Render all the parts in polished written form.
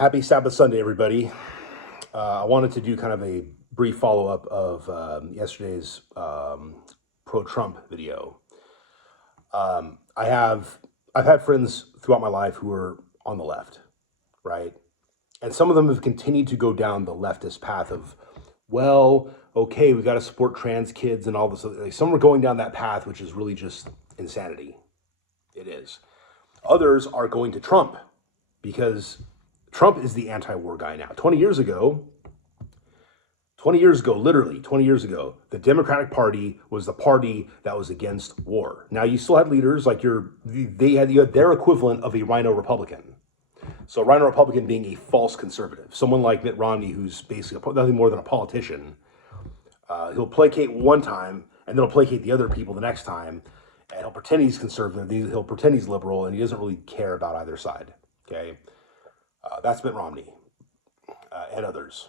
Happy Sabbath Sunday, everybody. I wanted to do kind of a brief follow up of yesterday's pro Trump video. I've had friends throughout my life who are on the left, right? And some of them have continued to go down the leftist path of, well, okay, we got to support trans kids and all this. Like, some are going down that path, which is really just insanity. It is. Others are going to Trump because Trump is the anti-war guy now. 20 years ago, literally 20 years ago, the Democratic Party was the party that was against war. Now you still had leaders like you had their equivalent of a rhino Republican. So a rhino Republican being a false conservative, someone like Mitt Romney, who's basically nothing more than a politician. He'll placate one time and then he'll placate the other people the next time, and he'll pretend he's conservative, he'll pretend he's liberal, and he doesn't really care about either side. Okay. That's Mitt Romney and others.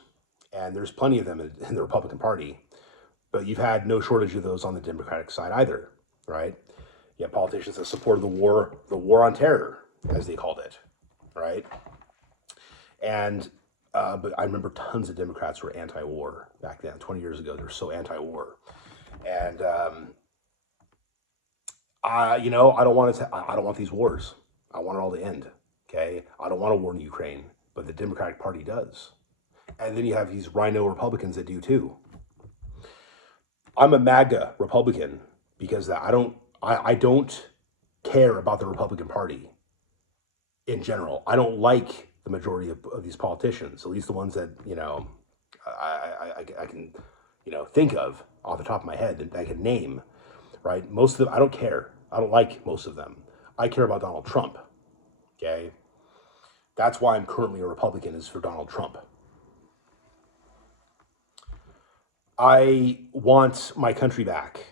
And there's plenty of them in the Republican Party, but you've had no shortage of those on the Democratic side either, right? You have politicians that supported the war on terror, as they called it, right? And but I remember tons of Democrats were anti-war back then. 20 years ago, they were so anti-war, and I don't want these wars. I want it all to end. Okay, I don't want a war in Ukraine, but the Democratic Party does. And then you have these rhino Republicans that do too. I'm a MAGA Republican because I don't care about the Republican Party in general. I don't like the majority of these politicians, at least the ones that, I can, think of off the top of my head that I can name, right? Most of them, I don't care. I don't like most of them. I care about Donald Trump, okay? That's why I'm currently a Republican, is for Donald Trump. I want my country back.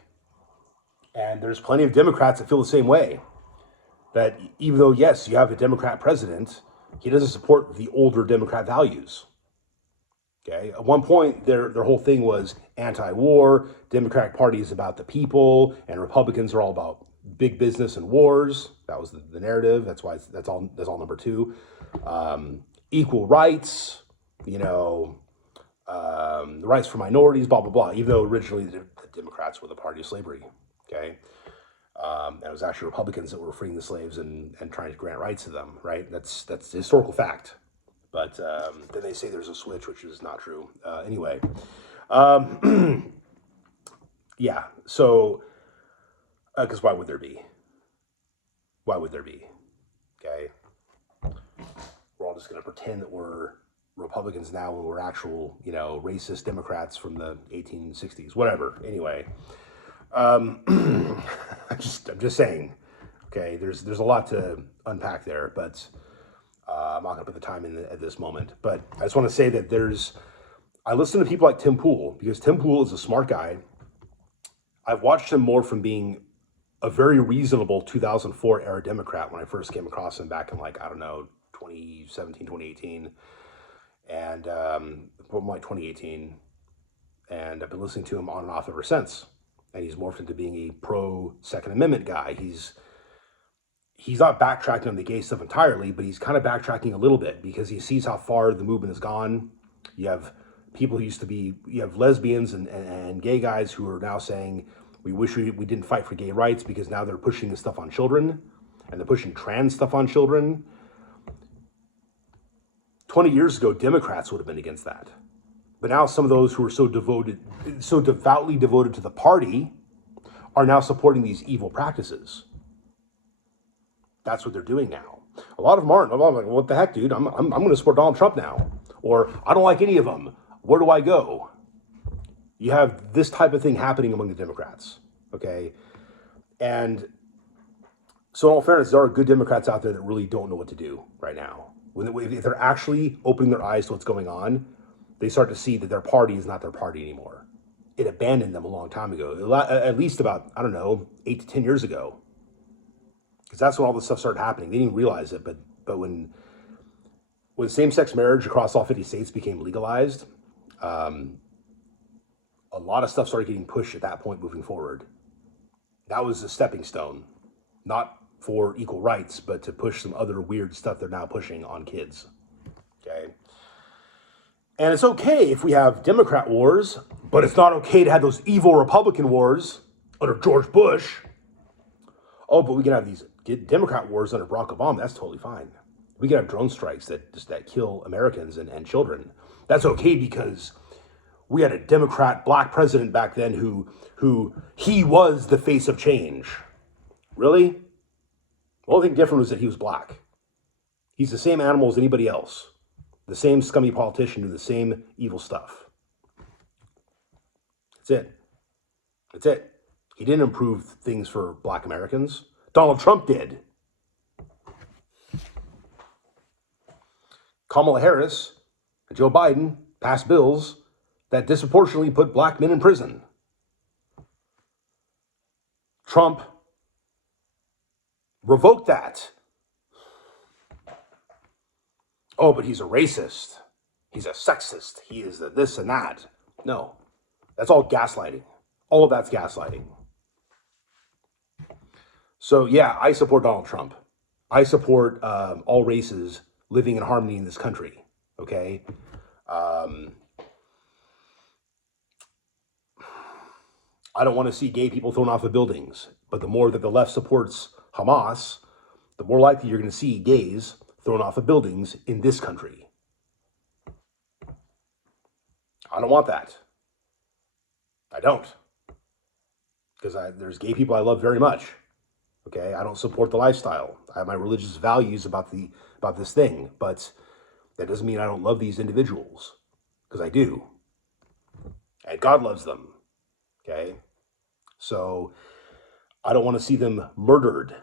And there's plenty of Democrats that feel the same way. That even though, yes, you have a Democrat president, he doesn't support the older Democrat values. Okay? At one point, their whole thing was anti-war, Democratic Party is about the people, and Republicans are all about big business and wars. That was the narrative. That's why that's all number two. Equal rights, the rights for minorities, blah, blah, blah. Even though originally the Democrats were the party of slavery, okay? And it was actually Republicans that were freeing the slaves and trying to grant rights to them, right? That's a historical fact. But then they say there's a switch, which is not true. Anyway, yeah, so, because why would there be? Why would there be? Okay? We're all just going to pretend that we're Republicans now when we're actual, racist Democrats from the 1860s, whatever. Anyway, I'm just saying, okay, there's a lot to unpack there, but I'm not going to put the time in at this moment. But I just want to say that I listen to people like Tim Pool, because Tim Pool is a smart guy. I've watched him more from being a very reasonable 2004 era Democrat when I first came across him back in 2017, 2018, and more like 2018, and I've been listening to him on and off ever since. And he's morphed into being a pro Second Amendment guy. He's not backtracking on the gay stuff entirely, but he's kind of backtracking a little bit because he sees how far the movement has gone. You have people who you have lesbians and gay guys who are now saying, we wish we didn't fight for gay rights, because now they're pushing this stuff on children, and they're pushing trans stuff on children. 20 years ago, Democrats would have been against that. But now some of those who are so devoutly devoted to the party are now supporting these evil practices. That's what they're doing now. A lot of them aren't. I'm like, what the heck, dude? I'm going to support Donald Trump now. Or, I don't like any of them. Where do I go? You have this type of thing happening among the Democrats, okay? And so in all fairness, there are good Democrats out there that really don't know what to do right now. If they're actually opening their eyes to what's going on, they start to see that their party is not their party anymore. It abandoned them a long time ago, at least about, 8 to 10 years ago. Because that's when all this stuff started happening. They didn't realize it, but when same-sex marriage across all 50 states became legalized, a lot of stuff started getting pushed at that point moving forward. That was a stepping stone, not for equal rights, but to push some other weird stuff they're now pushing on kids. Okay? And it's okay if we have Democrat wars, but it's not okay to have those evil Republican wars under George Bush. Oh, but we can have these Democrat wars under Barack Obama. That's totally fine. We can have drone strikes that kill Americans and children. That's okay because we had a Democrat black president back then who he was the face of change. Really? The only thing different was that he was black. He's the same animal as anybody else. The same scummy politician doing the same evil stuff. That's it. That's it. He didn't improve things for black Americans. Donald Trump did. Kamala Harris and Joe Biden passed bills that disproportionately put black men in prison. Trump revoked that. Oh, but he's a racist. He's a sexist. He is the this and that. No, that's all gaslighting. All of that's gaslighting. So yeah, I support Donald Trump. I support all races living in harmony in this country. Okay. I don't want to see gay people thrown off of buildings, but the more that the left supports Hamas, the more likely you're going to see gays thrown off of buildings in this country. I don't want that. I don't. Because there's gay people I love very much. Okay, I don't support the lifestyle. I have my religious values about this thing, but that doesn't mean I don't love these individuals, because I do. And God loves them. Okay? So I don't want to see them murdered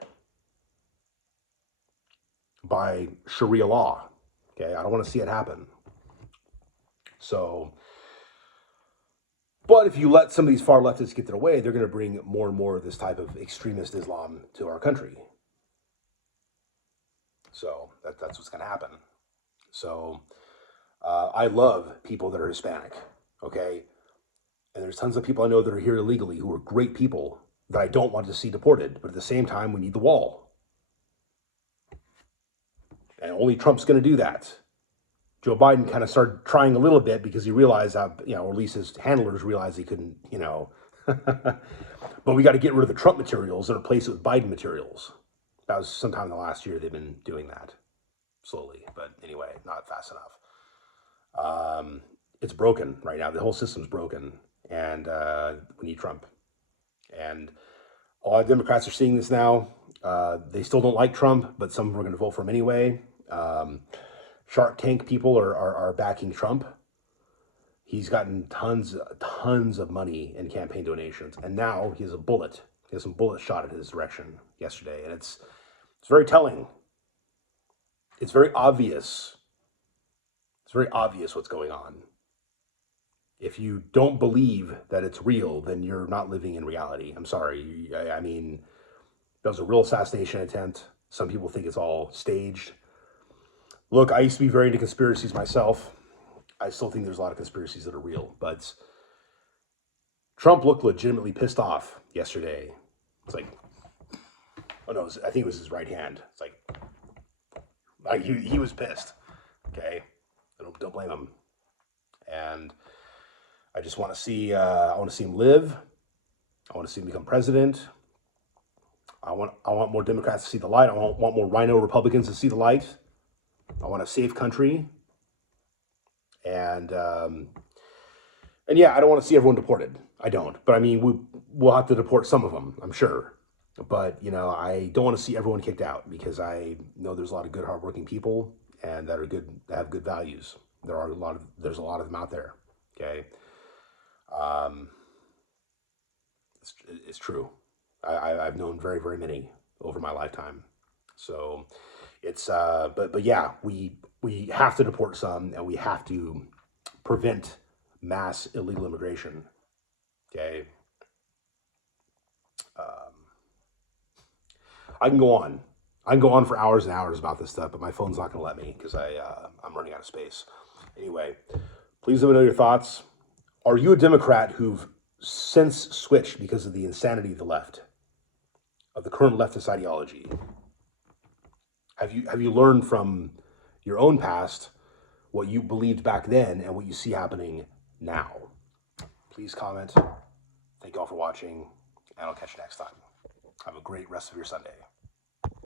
by Sharia law. Okay? I don't want to see it happen. So, but if you let some of these far leftists get their way, they're going to bring more and more of this type of extremist Islam to our country. So that's what's going to happen. So I love people that are Hispanic, okay? And there's tons of people I know that are here illegally who are great people that I don't want to see deported. But at the same time, we need the wall. And only Trump's going to do that. Joe Biden kind of started trying a little bit because he realized that, or at least his handlers realized he couldn't, But we got to get rid of the Trump materials and replace it with Biden materials. That was sometime in the last year they've been doing that slowly. But anyway, not fast enough. It's broken right now. The whole system's broken. And we need Trump. And a lot of Democrats are seeing this now. They still don't like Trump, but some of them are going to vote for him anyway. Shark Tank people are backing Trump. He's gotten tons of money in campaign donations, and now he has a bullet. He has some bullets shot at his direction yesterday, and it's very telling. It's very obvious. It's very obvious what's going on. If you don't believe that it's real, then you're not living in reality. I'm sorry. I mean, that was a real assassination attempt. Some people think it's all staged. Look, I used to be very into conspiracies myself. I still think there's a lot of conspiracies that are real, but Trump looked legitimately pissed off yesterday. It's like, oh no, I think it was his right hand. It's like he was pissed. Okay, don't blame him. And I just want to see. I want to see him live. I want to see him become president. I want more Democrats to see the light. I want more rhino Republicans to see the light. I want a safe country. And yeah, I don't want to see everyone deported. I don't. But I mean, we'll have to deport some of them, I'm sure. But, I don't want to see everyone kicked out because I know there's a lot of good, hardworking people and that have good values. There's a lot of them out there. Okay. It's true. I've known very, very many over my lifetime. So it's, but yeah, we have to deport some and we have to prevent mass illegal immigration. Okay. I can go on. I can go on for hours and hours about this stuff, but my phone's not going to let me because I'm running out of space. Anyway, please let me know your thoughts. Are you a Democrat who've since switched because of the insanity of the left, of the current leftist ideology? Have you learned from your own past what you believed back then and what you see happening now. Please comment. Thank you all for watching, and I'll catch you next time. Have a great rest of your Sunday.